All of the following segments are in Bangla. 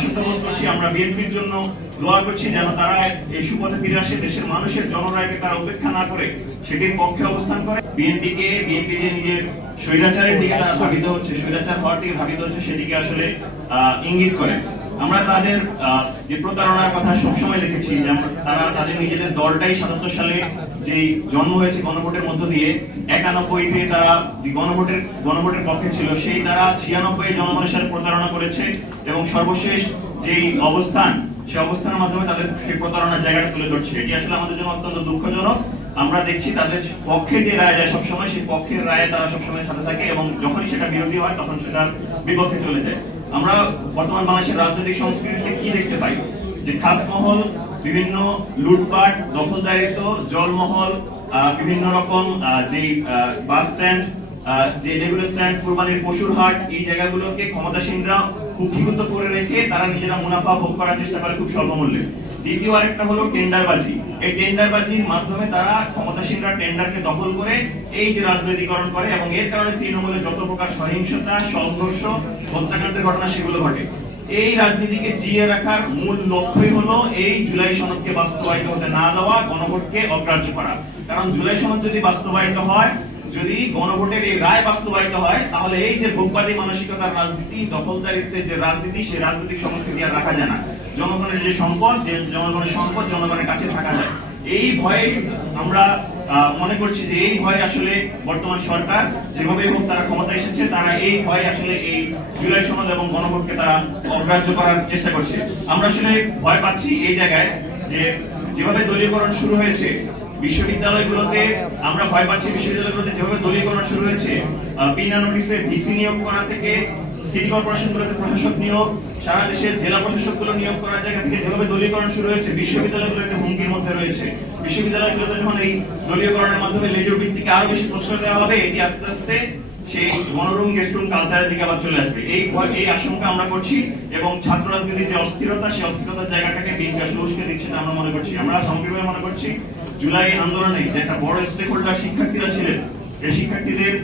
আশাবাদ করছি, আমরা বিএনপির জন্য দোয়া করছি যেন তারা এই সুপথে ফিরে আসে, দেশের মানুষের জনরায়কে তারা উপেক্ষা না করে সেটির পক্ষে অবস্থান করে। বিএনপি যে নিজের স্বৈরাচারের দিকে তারা ধাবিত হচ্ছে, স্বৈরাচার হওয়ার দিকে ধাবিত হচ্ছে, সেটিকে আসলে ইঙ্গিত করে। আমরা তাদের যে প্রতারণার কথা সবসময় দেখেছি, যেমন তারা তাদের নিজেদের দলটাই ৭৭ সালে যেই জন্ম হয়েছে গণভোটের মধ্য দিয়ে, ৯১-তে তারা গণভোটের পক্ষে ছিল, সেই তারা ৯৬ জনগণের সাথে প্রতারণা করেছে এবং সর্বশেষ যেই অবস্থান, সেই অবস্থানের মাধ্যমে তাদের সেই প্রতারণার জায়গাটা তুলে ধরছে। এটি আসলে আমাদের জন্য অত্যন্ত দুঃখজনক। আমরা দেখছি তাদের পক্ষে যে রায় যায় সবসময়, সেই পক্ষের রায়ে তারা সবসময় সাথে থাকে এবং যখনই সেটা বিরোধী হয় তখন সেটার বিপক্ষে চলে যায়। আমরা বর্তমান বাংলাদেশের রাজনৈতিক সংস্কৃতিতে কি দেখতে পাই, যে খাসমহল, বিভিন্ন লুটপাট, দখলদারিত্ব, জলমহল, বিভিন্ন রকম যে বাস স্ট্যান্ড, যে যেগুলো স্ট্যান্ড, কুরবানির পশুর হাট, এই জায়গাগুলোকে ক্ষমতাসীনরা কুক্ষিগত করে রেখে তারা নিজেরা মুনাফা ভোগ করার চেষ্টা করে খুব স্বল্প মূল্যে। দ্বিতীয় আরেকটা হলো টেন্ডারবাজি। এই টেন্ডারবাজির মাধ্যমে তারা ক্ষমতাসীনরা টেন্ডারকে দখল করে এই যে রাজনৈতিকরণ করে এবং এর কারণে তৃণমূলে যত প্রকার সহিংসতা, সংঘর্ষ, হত্যাকাণ্ডের ঘটনা সেগুলো ঘটে। এই রাজনীতিকে জিয়ে রাখার মূল লক্ষ্যই হলো এই জুলাই সনদকে বাস্তবায়িত হতে না দেওয়া, গণভোটকে অগ্রাহ্য করা। কারণ জুলাই সনদ যদি বাস্তবায়িত হয়, যদি গণভোটের এই রায় বাস্তবায়িত হয়, তাহলে এই যে ভোগবাদী মানসিকতার রাজনীতি, দখলদারিত্বের যে রাজনীতি, সেই রাজনৈতিক সংস্কৃতি আর রাখা যায় না। জনগণের যে সম্পদ, জনগণের কাছে থাকা যায়। এই ভয়ে আমরা মনে করছি যে এই ভয় আসলে বর্তমান সরকার যেভাবে হোক তারা ক্ষমতা এসেছে, তারা এই ভয় আসলে এই জুলাই সনদ এবং গণভোটকে তারা অগ্রাহ্য করার চেষ্টা করছে। আমরা আসলে ভয় পাচ্ছি এই জায়গায় যে যেভাবে দলীয়করণ শুরু হয়েছে বিশ্ববিদ্যালয়গুলোতে, আমরা ভয় পাচ্ছি বিশ্ববিদ্যালয়গুলোতে যেভাবে দলীয়করণ শুরু হয়েছে, বিনা নোটিশে ভিসি নিয়োগ করা থেকে সিটি কর্পোরেশনগুলোতে প্রশাসক নিয়োগ, সারা দেশের জেলা প্রশাসকগুলো নিয়োগ করার জায়গা থেকে যেভাবে দলীয়করণ শুরু হয়েছে, বিশ্ববিদ্যালয়গুলোতে হুমকির মধ্যে রয়েছে। বিশ্ববিদ্যালয়গুলোতে যখন এই দলীয়করণের মাধ্যমে লেজুর ভিত্তিকে আরো বেশি প্রশ্রয় দেওয়া হবে, এটি আস্তে আস্তে সেই গণরুম গেস্টরুম কালচারের দিকে আবার চলে আসবে। এই আশঙ্কা আমরা করছি এবং ছাত্র রাজনীতির যে অস্থিরতা, সেই অস্থিরতার জায়গাটাকে বিএনপি আসলে উস্কে দিচ্ছে না আমরা মনে করছি। আমরা সামগ্রিকভাবে মনে করছি জুলাই আন্দোলনে যে একটা বড় স্টেক হোল্ডার শিক্ষার্থীরা ছিলেন, এই শিক্ষার্থীদের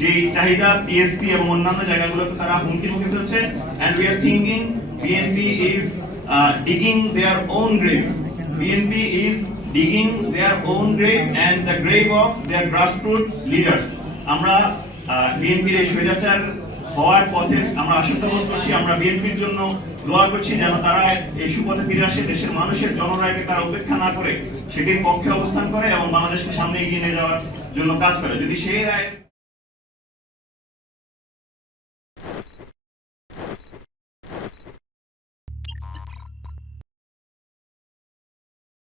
যে চাহিদা পিএসসি এবং অন্যান্য জায়গাগুলোতে তারা হুমকির মুখে ফেলছে। and we are thinking BNP is digging their own grave. BNP is digging their own grave and the grave of their grassroots leaders. আমরা বিএনপির এই স্বৈরাচার হওয়ার পথে আমরা আশাবাদ করছি, আমরা বিএনপির জন্য দোয়া করছি যেন তারা এই সুপথে ফিরে আসে, দেশের মানুষের জনরায়কে তারা উপেক্ষা না করে সেটির পক্ষে অবস্থান করে এবং বাংলাদেশকে সামনে এগিয়ে নিয়ে যাওয়ার জন্য কাজ করে। যদি সেই রায়